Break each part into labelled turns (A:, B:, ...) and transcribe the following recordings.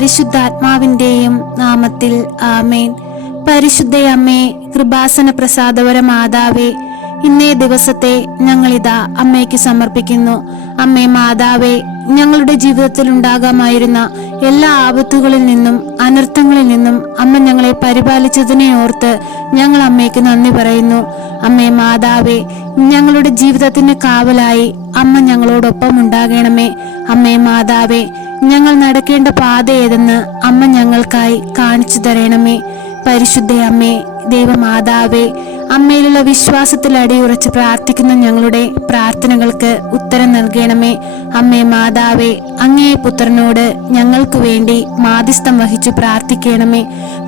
A: പരിശുദ്ധാത്മാവിന്റെയും നാമത്തിൽ ആമേൻ. പരിശുദ്ധയമ്മേ കൃപാസന പ്രസാദവര മാതാവേ ഇന്നേ ദിവസത്തെ ഞങ്ങളിതാ അമ്മയ്ക്ക് സമർപ്പിക്കുന്നു. അമ്മേ മാതാവേ ഞങ്ങളുടെ ജീവിതത്തിൽ ഉണ്ടാകാമായിരുന്ന എല്ലാ ആപത്തുകളിൽ നിന്നും അനർത്ഥങ്ങളിൽ നിന്നും അമ്മ ഞങ്ങളെ പരിപാലിച്ചതിനെ ഓർത്ത് ഞങ്ങൾ അമ്മയ്ക്ക് നന്ദി പറയുന്നു. അമ്മേ മാതാവേ ഞങ്ങളുടെ ജീവിതത്തിന് കാവലായി അമ്മ ഞങ്ങളോടൊപ്പം ഉണ്ടാകണമേ. അമ്മേ മാതാവേ ഞങ്ങൾ നടക്കേണ്ട പാത ഏതെന്ന് അമ്മ ഞങ്ങൾക്കായി കാണിച്ചു തരണമേ. പരിശുദ്ധ അമ്മേ ദൈവമാതാവേ അമ്മയിലുള്ള വിശ്വാസത്തിൽ അടിയുറച്ച് പ്രാർത്ഥിക്കുന്ന ഞങ്ങളുടെ പ്രാർത്ഥനകൾക്ക് ഉത്തരം നൽകണമേ. അമ്മേ മാതാവേ അങ്ങേ പുത്രനോട് ഞങ്ങൾക്ക് വേണ്ടി മാധ്യസ്ഥം വഹിച്ചു പ്രാർത്ഥിക്കണമേ.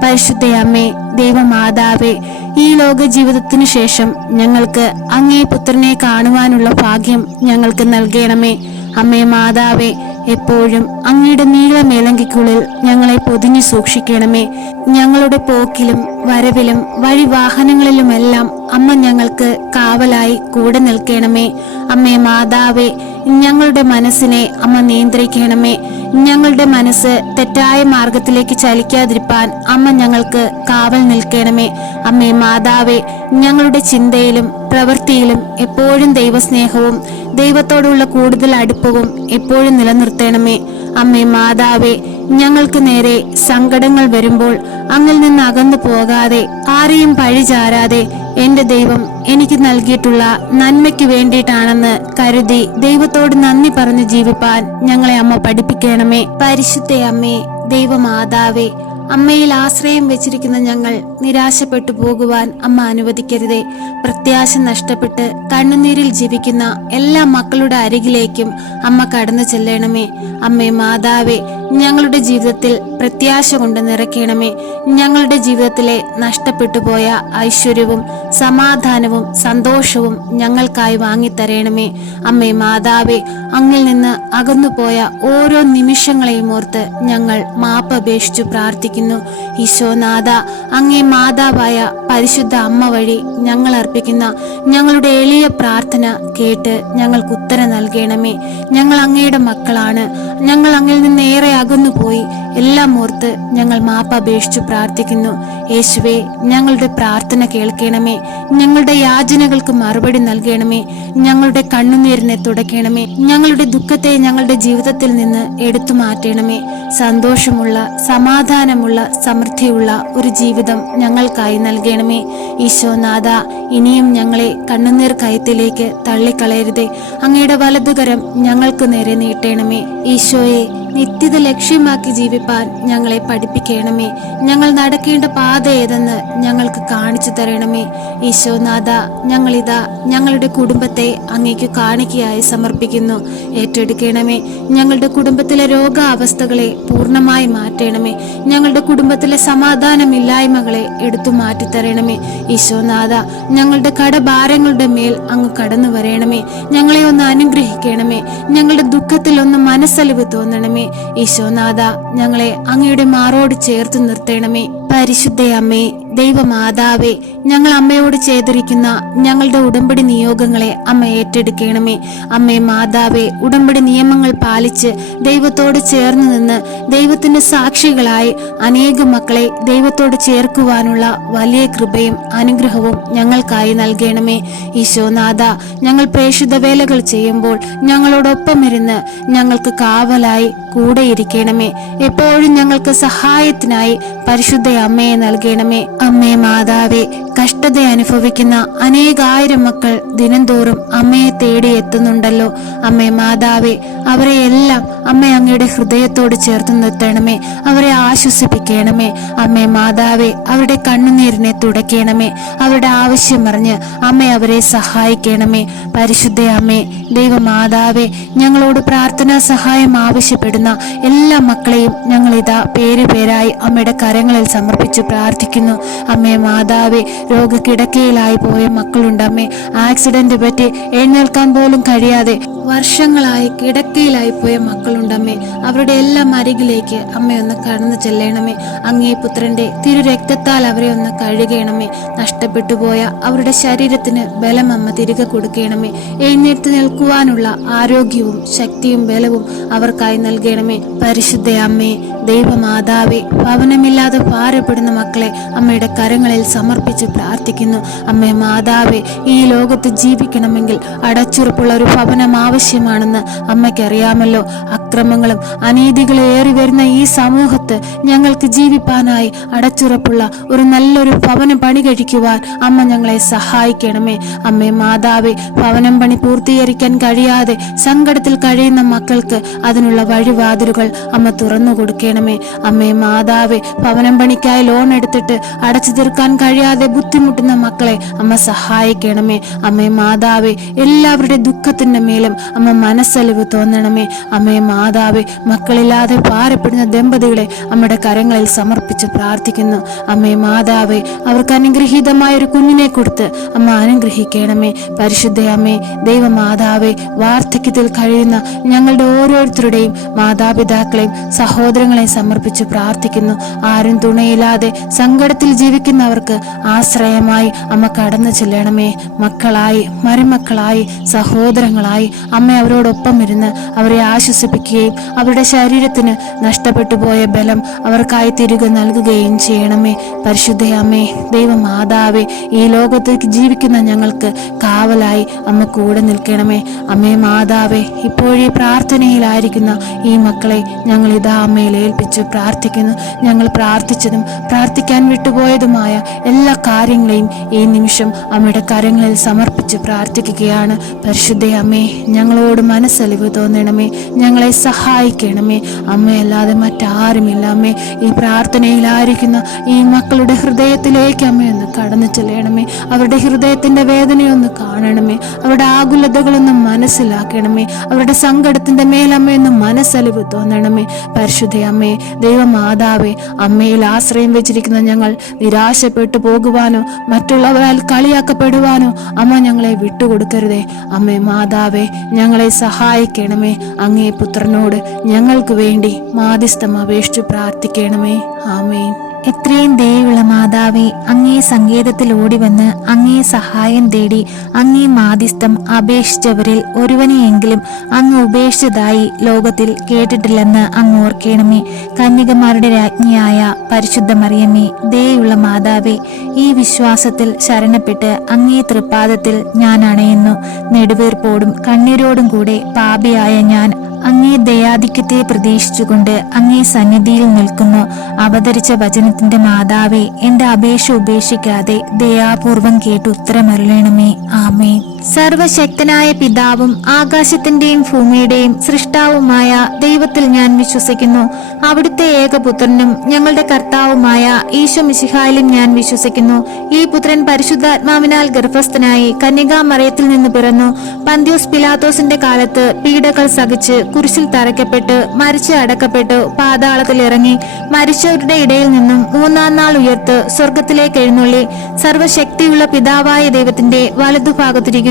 A: പരിശുദ്ധയമ്മേ ദൈവമാതാവേ ഈ ലോക ജീവിതത്തിനു ശേഷം ഞങ്ങൾക്ക് അങ്ങേ പുത്രനെ കാണുവാനുള്ള ഭാഗ്യം ഞങ്ങൾക്ക് നൽകണമേ. അമ്മേ മാതാവേ എപ്പോഴും അങ്ങയുടെ നീള മേലങ്കിക്കുള്ളിൽ ഞങ്ങളെ പൊതിഞ്ഞു സൂക്ഷിക്കണമേ. ഞങ്ങളുടെ പോക്കിലും വരവിലും വഴി വാഹനങ്ങളിലുമെല്ലാം അമ്മ ഞങ്ങൾക്ക് കാവലായി കൂടെ നിൽക്കണമേ. അമ്മേ മാതാവേ ഞങ്ങളുടെ മനസ്സിനെ അമ്മ നിയന്ത്രിക്കണമേ. ഞങ്ങളുടെ മനസ്സ് തെറ്റായ മാർഗത്തിലേക്ക് ചലിക്കാതിരിപ്പാൻ അമ്മ ഞങ്ങൾക്ക് കാവൽ നിൽക്കണമേ. അമ്മേ മാതാവേ ഞങ്ങളുടെ ചിന്തയിലും പ്രവൃത്തിയിലും എപ്പോഴും ദൈവസ്നേഹവും ദൈവത്തോടുള്ള കൂടുതൽ അടുപ്പവും എപ്പോഴും നിലനിർത്തണമേ. അമ്മേ മാതാവേ ഞങ്ങൾക്ക് നേരെ സങ്കടങ്ങൾ വരുമ്പോൾ അങ്ങിൽ നിന്ന് അകന്നു പോകാതെ ആരെയും പഴിചാരാതെ എന്റെ ദൈവം എനിക്ക് നൽകിയിട്ടുള്ള നന്മയ്ക്ക് വേണ്ടിയിട്ടാണെന്ന് കരുതി ദൈവത്തോട് നന്ദി പറഞ്ഞു ജീവിപ്പാൻ ഞങ്ങളെ അമ്മ പഠിപ്പിക്കണമേ. പരിശുദ്ധ അമ്മേ ദൈവമാതാവേ അമ്മയിൽ ആശ്രയം വെച്ചിരിക്കുന്ന ഞങ്ങൾ നിരാശപ്പെട്ടു പോകുവാൻ അമ്മ അനുവദിക്കരുതേ. പ്രത്യാശ നഷ്ടപ്പെട്ട് കണ്ണുനീരിൽ ജീവിക്കുന്ന എല്ലാ മക്കളുടെ അരികിലേക്കും അമ്മ കടന്നു ചെല്ലണമേ. അമ്മേ മാതാവേ ഞങ്ങളുടെ ജീവിതത്തിൽ പ്രത്യാശ കൊണ്ട് നിറയ്ക്കണമേ. ഞങ്ങളുടെ ജീവിതത്തിലെ നഷ്ടപ്പെട്ടു പോയ ഐശ്വര്യവും സമാധാനവും സന്തോഷവും ഞങ്ങൾക്കായി വാങ്ങിത്തരയണമേ അമ്മേ മാതാവേ അങ്ങിൽ നിന്ന് അകന്നുപോയ ഓരോ നിമിഷങ്ങളെയും ഓർത്ത് ഞങ്ങൾ മാപ്പ് അപേക്ഷിച്ചു മാപ്പപേക്ഷിച്ചു പ്രാർത്ഥിക്കുന്നു ഈശോനാഥ അങ്ങേ മാതാവായ പരിശുദ്ധ അമ്മ വഴി ഞങ്ങൾ അർപ്പിക്കുന്ന ഞങ്ങളുടെ എളിയ പ്രാർത്ഥന കേട്ട് ഞങ്ങൾക്ക് ഉത്തരം നൽകണമേ. ഞങ്ങൾ അങ്ങയുടെ മക്കളാണ്. ഞങ്ങൾ അങ്ങിൽ നിന്ന് ഏറെ അകന്നുപോയി. എല്ലാം ഓർത്ത് ഞങ്ങൾ മാപ്പപേക്ഷിച്ചു പ്രാർത്ഥിക്കുന്നു. യേശുവേ ഞങ്ങളുടെ പ്രാർത്ഥന കേൾക്കണമേ. ഞങ്ങളുടെ യാചനകൾക്ക് മറുപടി നൽകണമേ. ഞങ്ങളുടെ കണ്ണുനീരിനെ തുടയ്ക്കണമേ. ഞങ്ങളുടെ ദുഃഖത്തെ ഞങ്ങളുടെ ജീവിതത്തിൽ നിന്ന് എടുത്തു മാറ്റണമേ. സന്തോഷമുള്ള സമാധാനമുള്ള സമൃദ്ധിയുള്ള ഒരു ജീവിതം ഞങ്ങൾക്കായി നൽകണമേ ഈശോനാഥ ഇനിയും ഞങ്ങളെ കണ്ണുനീർ കയത്തിലേക്ക് തള്ളിക്കളയരുതേ. അങ്ങയുടെ വലതുകരം ഞങ്ങൾക്ക് നേരെ നീട്ടണമേ. ഈശോയെ നിത്യത ലക്ഷ്യമാക്കി ജീവിപ്പാൻ ഞങ്ങളെ പഠിപ്പിക്കണമേ. ഞങ്ങൾ നടക്കേണ്ട പാത ഏതെന്ന് ഞങ്ങൾക്ക് കാണിച്ചു തരണമേ. ഈശോനാഥ ഞങ്ങളിതാ ഞങ്ങളുടെ കുടുംബത്തെ അങ്ങേക്ക് കാണിക്കയായി സമർപ്പിക്കുന്നു. ഏറ്റെടുക്കണമേ. ഞങ്ങളുടെ കുടുംബത്തിലെ രോഗാവസ്ഥകളെ പൂർണമായി മാറ്റണമേ. ഞങ്ങളുടെ കുടുംബത്തിലെ സമാധാനമില്ലായ്മകളെ എടുത്തു മാറ്റിത്തരണമേ. ഈശോനാഥ ഞങ്ങളുടെ കടഭാരങ്ങളുടെ മേൽ അങ്ങ് കടന്നു വരണമേ ഞങ്ങളെ ഒന്ന് അനുഗ്രഹിക്കണമേ. ഞങ്ങളുടെ ദുഃഖത്തിൽ ഒന്ന് മനസ്സലിവ് തോന്നണമേ. ഈശോനാഥ ഞങ്ങളെ അങ്ങയുടെ മാറോട് ചേർത്ത് നിർത്തണമേ. പരിശുദ്ധ അമ്മേ ദൈവമാതാവേ ഞങ്ങൾ അമ്മയോട് ചെയ്തിരിക്കുന്ന ഞങ്ങളുടെ ഉടമ്പടി നിയോഗങ്ങളെ അമ്മ ഏറ്റെടുക്കണമേ. അമ്മേ മാതാവേ ഉടമ്പടി നിയമങ്ങൾ പാലിച്ച് ദൈവത്തോട് ചേർന്ന് നിന്ന് ദൈവത്തിന്റെ സാക്ഷികളായി അനേക മക്കളെ ദൈവത്തോട് ചേർക്കുവാനുള്ള വലിയ കൃപയും അനുഗ്രഹവും ഞങ്ങൾക്കായി നൽകണമേ. ഈശോനാഥ ഞങ്ങൾ പ്രേക്ഷിത വേലകൾ ചെയ്യുമ്പോൾ ഞങ്ങളോടൊപ്പം ഇരുന്ന് ഞങ്ങൾക്ക് കാവലായി കൂടെ ഇരിക്കണമേ എപ്പോഴും ഞങ്ങൾക്ക് സഹായത്തിനായി പരിശുദ്ധ അമ്മയെ നൽകണമേ. അമ്മേ മാതാവേ കഷ്ടത അനുഭവിക്കുന്ന അനേകായിരം മക്കൾ ദിനംതോറും അമ്മയെ തേടി എത്തുന്നുണ്ടല്ലോ. അമ്മേ മാതാവേ അവരെ എല്ലാം അമ്മ അങ്ങയുടെ ഹൃദയത്തോട് ചേർത്ത് നിർത്തണമേ അവരെ ആശ്വസിപ്പിക്കണമേ. അമ്മേ മാതാവേ അവരുടെ കണ്ണുനീരിനെ തുടയ്ക്കണമേ അവരുടെ ആവശ്യം അറിഞ്ഞ് അമ്മ അവരെ സഹായിക്കണമേ. പരിശുദ്ധ അമ്മേ ദൈവ ദൈവമാതാവേ ഞങ്ങളോട് പ്രാർത്ഥനാ സഹായം ആവശ്യപ്പെടുന്ന എല്ലാ മക്കളെയും ഞങ്ങളിതാ പേര് പേരായി അമ്മയുടെ കരങ്ങളിൽ സമർപ്പിച്ചു പ്രാർത്ഥിക്കുന്നു. അമ്മേ മാതാവേ രോഗക്കിടക്കയിലായി പോയ മക്കളുണ്ട് അമ്മേ. ആക്സിഡന്റ് പറ്റി എഴുന്നേൽക്കാൻ പോലും കഴിയാതെ വർഷങ്ങളായി കിടക്കയിലായി പോയ മക്കളുണ്ടമ്മേ. അവരുടെ എല്ലാം അരികിലേക്ക് അമ്മ കടന്നു ചെല്ലണമേ. അങ്ങേ പുത്രന്റെ തിരു രക്തത്താൽ അവരെ ഒന്ന് കഴുകണമേ. നഷ്ടപ്പെട്ടു പോയ അവരുടെ ശരീരത്തിന് ബലം അമ്മ തിരികെ കൊടുക്കണമേ. എഴുന്നേറ്റ് നിൽക്കുവാനുള്ള ആരോഗ്യവും ശക്തിയും ബലവും അവർക്കായി നൽകണമേ. പരിശുദ്ധ അമ്മേ ദൈവമാതാവേ ഭവനമില്ലാതെ ഭാരപ്പെടുന്ന മക്കളെ അമ്മയുടെ കരങ്ങളിൽ സമർപ്പിച്ച് പ്രാർത്ഥിക്കുന്നു. അമ്മേ മാതാവേ ഈ ലോകത്ത് ജീവിക്കണമെങ്കിൽ അടച്ചുറപ്പുള്ള ഒരു ഭവനം ആവശ്യമാണെന്ന് അമ്മയ്ക്കറിയാമല്ലോ. അക്രമങ്ങളും അനീതികളും ഏറി വരുന്ന ഈ സമൂഹത്ത് ഞങ്ങൾക്ക് ജീവിപ്പാനായി അടച്ചുറപ്പുള്ള ഒരു നല്ലൊരു ഭവനം പണി കഴിക്കുവാൻ അമ്മ ഞങ്ങളെ സഹായിക്കണമേ. അമ്മേ മാതാവേ ഭവനം പണി പൂർത്തീകരിക്കാൻ കഴിയാതെ സങ്കടത്തിൽ കഴിയുന്ന മക്കൾക്ക് അതിനുള്ള വഴിവാതിലുകൾ അമ്മ തുറന്നു കൊടുക്കണമേ. അമ്മേ മാതാവേ ഭവനം പണിക്കായി ലോൺ എടുത്തിട്ട് അടച്ചു തീർക്കാൻ കഴിയാതെ ബുദ്ധിമുട്ടുന്ന മക്കളെ അമ്മ സഹായിക്കണമേ. അമ്മേ മാതാവേ എല്ലാവരുടെ ദുഃഖത്തിന്റെ മേലും അമ്മ മനസ്സലിവ് തോന്നണമേ. അമ്മയെ മാതാവേ മക്കളില്ലാതെ പാരപ്പെടുന്ന ദമ്പതികളെ അമ്മയുടെ കരങ്ങളിൽ സമർപ്പിച്ച് പ്രാർത്ഥിക്കുന്നു. അമ്മയെ മാതാവേ അവർക്ക് അനുഗ്രഹീതമായ ഒരു കുഞ്ഞിനെ കൊടുത്ത് അമ്മ അനുഗ്രഹിക്കണമേ. പരിശുദ്ധ അമ്മേ ദൈവമാതാവേ വാർദ്ധക്യത്തിൽ കഴിയുന്ന ഞങ്ങളുടെ ഓരോരുത്തരുടെയും മാതാപിതാക്കളെയും സഹോദരങ്ങളെയും സമർപ്പിച്ച് പ്രാർത്ഥിക്കുന്നു. ആരും തുണയില്ലാതെ സങ്കടത്തിൽ ജീവിക്കുന്നവർക്ക് ആശ്രയമായി അമ്മ കടന്നു ചെല്ലണമേ. മക്കളായി മരുമക്കളായി സഹോദരങ്ങളായി അമ്മ അവരോടൊപ്പം ഇരുന്ന് അവരെ ആശ്വസിപ്പിക്കുകയും അവരുടെ ശരീരത്തിന് നഷ്ടപ്പെട്ടു പോയ ബലം അവർക്കായി തിരികെ നൽകുകയും ചെയ്യണമേ. പരിശുദ്ധ അമ്മേ ദൈവമാതാവേ ഈ ലോകത്തേക്ക് ജീവിക്കുന്ന ഞങ്ങൾക്ക് കാവലായി അമ്മ കൂടെ നിൽക്കണമേ. അമ്മേ മാതാവേ ഇപ്പോഴീ പ്രാർത്ഥനയിലായിരിക്കുന്ന ഈ മക്കളെ ഞങ്ങൾ ഇതാ അമ്മയിൽ ഏൽപ്പിച്ച് പ്രാർത്ഥിക്കുന്നു. ഞങ്ങൾ പ്രാർത്ഥിച്ചതും പ്രാർത്ഥിക്കാൻ വിട്ടുപോയതുമായ എല്ലാ കാര്യങ്ങളെയും ഈ നിമിഷം അമ്മയുടെ കരങ്ങളിൽ സമർപ്പിച്ച് പ്രാർത്ഥിക്കുകയാണ്. പരിശുദ്ധ അമ്മേ ഞങ്ങളോട് മനസ്സലിവ് തോന്നണമേ. ഞങ്ങളെ സഹായിക്കണമേ. അമ്മയല്ലാതെ മറ്റാരുമില്ല. അമ്മേ ഈ പ്രാർത്ഥനയിലായിരിക്കുന്ന ഈ മക്കളുടെ ഹൃദയത്തിലേക്ക് അമ്മയൊന്ന് കടന്നു ചെല്ലണമേ. അവരുടെ ഹൃദയത്തിന്റെ വേദനയൊന്ന് കാണണമേ. അവരുടെ ആകുലതകളൊന്ന് മനസ്സിലാക്കണമേ. അവരുടെ സങ്കടത്തിന്റെ മേലമ്മയൊന്ന് മനസ്സലിവ് തോന്നണമേ. പരിശുദ്ധ അമ്മേ ദൈവമാതാവേ അമ്മയിൽ ആശ്രയം വെച്ചിരിക്കുന്ന ഞങ്ങൾ നിരാശപ്പെട്ടു പോകുവാനോ മറ്റുള്ളവരാൽ കളിയാക്കപ്പെടുവാനോ അമ്മ ഞങ്ങളെ വിട്ടുകൊടുക്കരുതേ. അമ്മേ മാതാവേ ഞങ്ങളെ സഹായിക്കണമേ. അങ്ങേ പുത്രനോട് ഞങ്ങൾക്ക് വേണ്ടി മാധ്യസ്ഥം അപേക്ഷിച്ച് പ്രാർത്ഥിക്കണമേ. ആമേൻ.
B: എത്രയും ദയുള്ള മാതാവേ അങ്ങേ സങ്കേതത്തിൽ ഓടിവന്ന് അങ്ങേ സഹായം തേടി അങ്ങേ മാധ്യസ്ഥം അപേക്ഷിച്ചവരിൽ ഒരുവനെയെങ്കിലും അങ്ങ് ഉപേക്ഷിച്ചതായി ലോകത്തിൽ കേട്ടിട്ടില്ലെന്ന് അങ്ങ് ഓർക്കണമേ. കന്യകമാരുടെ രാജ്ഞിയായ പരിശുദ്ധ മറിയമ്മേ ദയുള്ള മാതാവേ ഈ വിശ്വാസത്തിൽ ശരണപ്പെട്ട് അങ്ങേ തൃപ്പാദത്തിൽ ഞാൻ അണയുന്നു. നെടുവീർപ്പോടും കണ്ണീരോടും കൂടെ പാപിയായ ഞാൻ അങ്ങേ ദയാധിക്യത്തെ പ്രതീക്ഷിച്ചുകൊണ്ട് അങ്ങേ സന്നിധിയിൽ നിൽക്കുന്നു. അവതരിച്ച വചനത്തിന്റെ മാതാവേ എന്റെ അപേക്ഷ ഉപേക്ഷിക്കാതെ ദയാപൂർവം കേട്ട് ഉത്തരമരുളണമേ. ആമേ സർവശക്തനായ പിതാവും ആകാശത്തിന്റെയും ഭൂമിയുടെയും സൃഷ്ടാവുമായ ദൈവത്തിൽ ഞാൻ വിശ്വസിക്കുന്നു. അവിടുത്തെ ഏകപുത്രനും ഞങ്ങളുടെ കർത്താവുമായ ഈശോ മിശിഹായിലും ഞാൻ വിശ്വസിക്കുന്നു. ഈ പുത്രൻ പരിശുദ്ധാത്മാവിനാൽ ഗർഭസ്ഥനായി കന്യകാമറയത്തിൽ നിന്ന് പിറന്നു. പന്ത്യോസ് പിലാത്തോസിന്റെ കാലത്ത് പീഡകൾ സഹിച്ച് കുരിശിൽ തറയ്ക്കപ്പെട്ട് മരിച്ച് അടക്കപ്പെട്ടു പാതാളത്തിൽ ഇറങ്ങി മരിച്ചവരുടെ ഇടയിൽ നിന്നും മൂന്നാം നാൾ ഉയർത്ത് സ്വർഗത്തിലേക്ക് എഴുന്നള്ളി. സർവശക്തിയുള്ള പിതാവായ ദൈവത്തിന്റെ വലതുഭാഗത്തിരിക്കുന്നു.